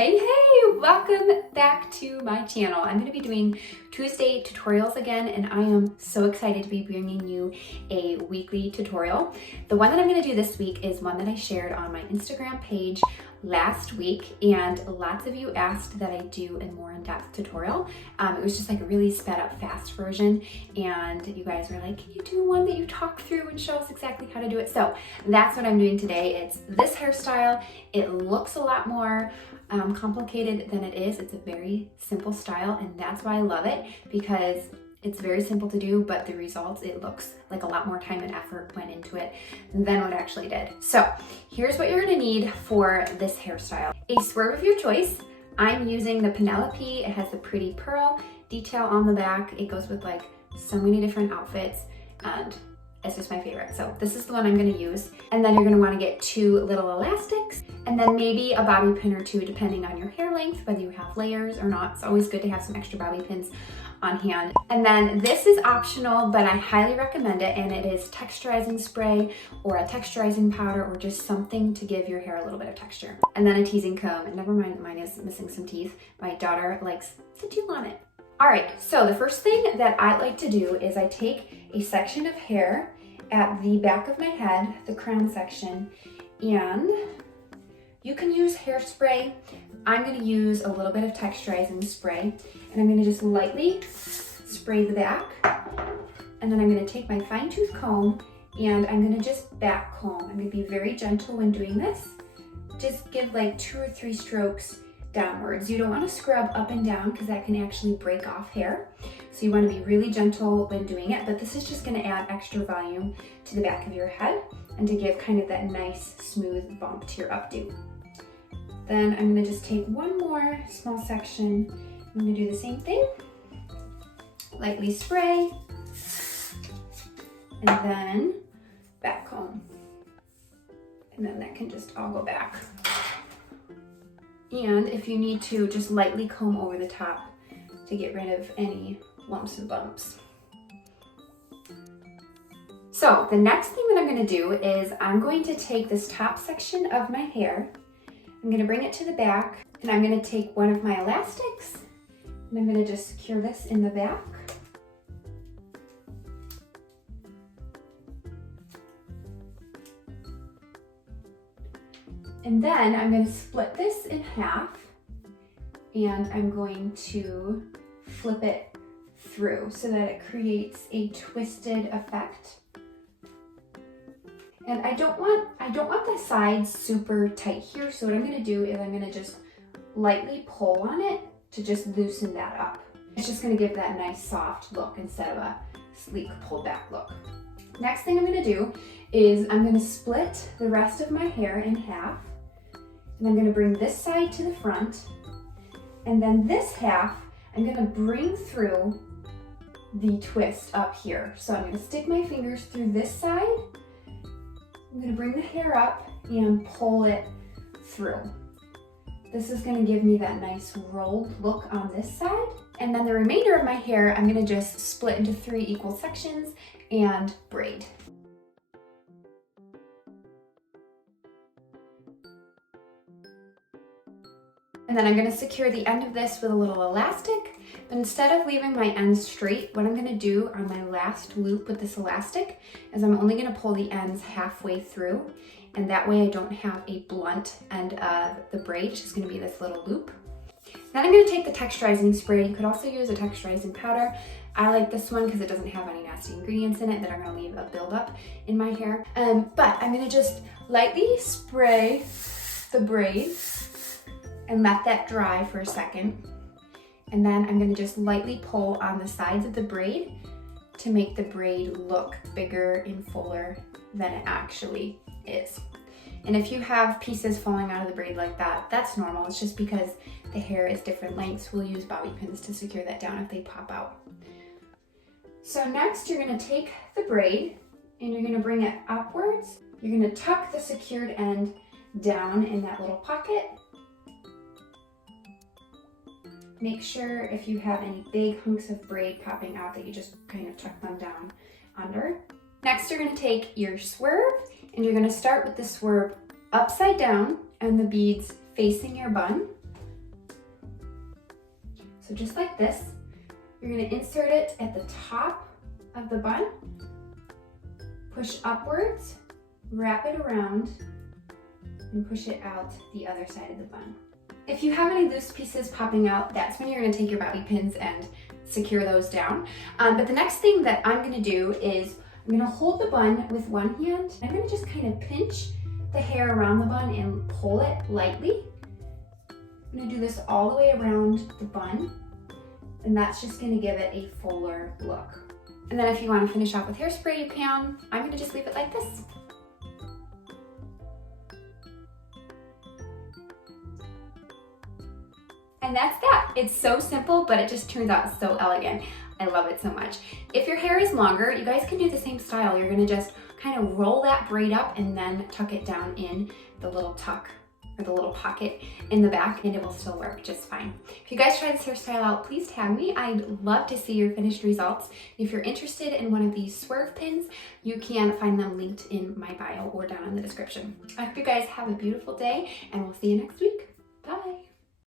Hey, welcome back to my channel. I'm going to be doing Tuesday tutorials again, and I am so excited to be bringing you a weekly tutorial. The one that I'm going to do this week is one that I shared on my Instagram page last week, and lots of you asked that I do a more in-depth tutorial. It was just like a really sped up fast version, and you guys were like, can you do one that you talk through and show us exactly how to do it? So that's what I'm doing today. It's this hairstyle. It looks a lot more complicated than it is. It's a very simple style, and that's why I love it, because it's very simple to do, but the results, it looks like a lot more time and effort went into it than what I actually did. So here's what you're gonna need for this hairstyle. A swerve of your choice. I'm using the Penelope. It has the pretty pearl detail on the back. It goes with like so many different outfits, and it's just my favorite. So this is the one I'm gonna use. And then you're gonna wanna get 2 little elastics, and then maybe a bobby pin or 2, depending on your hair length, whether you have layers or not. It's always good to have some extra bobby pins on hand. And then this is optional, but I highly recommend it, and it is texturizing spray or a texturizing powder or just something to give your hair a little bit of texture. And then a teasing comb, and never mind that mine is missing some teeth. My daughter likes to chew on it. All right, so the first thing that I like to do is I take a section of hair at the back of my head, the crown section, and you can use hairspray. I'm gonna use a little bit of texturizing spray, and I'm gonna just lightly spray the back, and then I'm gonna take my fine tooth comb and I'm gonna just back comb. I'm gonna be very gentle when doing this. Just give like 2 or 3 strokes downwards. You don't wanna scrub up and down because that can actually break off hair. So you wanna be really gentle when doing it, but this is just gonna add extra volume to the back of your head and to give kind of that nice smooth bump to your updo. Then I'm gonna just take one more small section. I'm gonna do the same thing. Lightly spray, and then back comb. And then that can just all go back. And if you need to, just lightly comb over the top to get rid of any lumps and bumps. So the next thing that I'm gonna do is I'm going to take this top section of my hair, I'm gonna bring it to the back, and I'm gonna take one of my elastics, and I'm gonna just secure this in the back. And then I'm gonna split this in half, and I'm going to flip it through so that it creates a twisted effect. And I don't want the sides super tight here, so what I'm gonna do is I'm gonna just lightly pull on it to just loosen that up. It's just gonna give that nice soft look instead of a sleek pulled back look. Next thing I'm gonna do is I'm gonna split the rest of my hair in half, and I'm gonna bring this side to the front, and then this half I'm gonna bring through the twist up here. So I'm gonna stick my fingers through this side, I'm gonna bring the hair up and pull it through. This is gonna give me that nice rolled look on this side. And then the remainder of my hair, I'm gonna just split into 3 equal sections and braid. And then I'm gonna secure the end of this with a little elastic, but instead of leaving my ends straight, what I'm gonna do on my last loop with this elastic is I'm only gonna pull the ends halfway through, and that way I don't have a blunt end of the braid. It's just gonna be this little loop. Then I'm gonna take the texturizing spray. You could also use a texturizing powder. I like this one because it doesn't have any nasty ingredients in it that are gonna leave a buildup in my hair. But I'm gonna just lightly spray the braid and let that dry for a second. And then I'm gonna just lightly pull on the sides of the braid to make the braid look bigger and fuller than it actually is. And if you have pieces falling out of the braid like that, that's normal. It's just because the hair is different lengths. We'll use bobby pins to secure that down if they pop out. So next you're gonna take the braid and you're gonna bring it upwards. You're gonna tuck the secured end down in that little pocket. Make sure if you have any big hunks of braid popping out that you just kind of tuck them down under. Next, you're gonna take your swerve, and you're gonna start with the swerve upside down and the beads facing your bun. So just like this, you're gonna insert it at the top of the bun, push upwards, wrap it around, and push it out the other side of the bun. If you have any loose pieces popping out, that's when you're gonna take your bobby pins and secure those down. But the next thing that I'm gonna do is I'm gonna hold the bun with one hand. I'm gonna just kind of pinch the hair around the bun and pull it lightly. I'm gonna do this all the way around the bun, and that's just gonna give it a fuller look. And then if you wanna finish off with hairspray, you can. I'm gonna just leave it like this. And that's that. It's so simple, but it just turns out so elegant. I love it so much. If your hair is longer, you guys can do the same style. You're gonna just kind of roll that braid up and then tuck it down in the little tuck or the little pocket in the back, and it will still work just fine. If you guys try this hairstyle out, please tag me. I'd love to see your finished results. If you're interested in one of these Swerve pins, you can find them linked in my bio or down in the description. I hope you guys have a beautiful day, and we'll see you next week.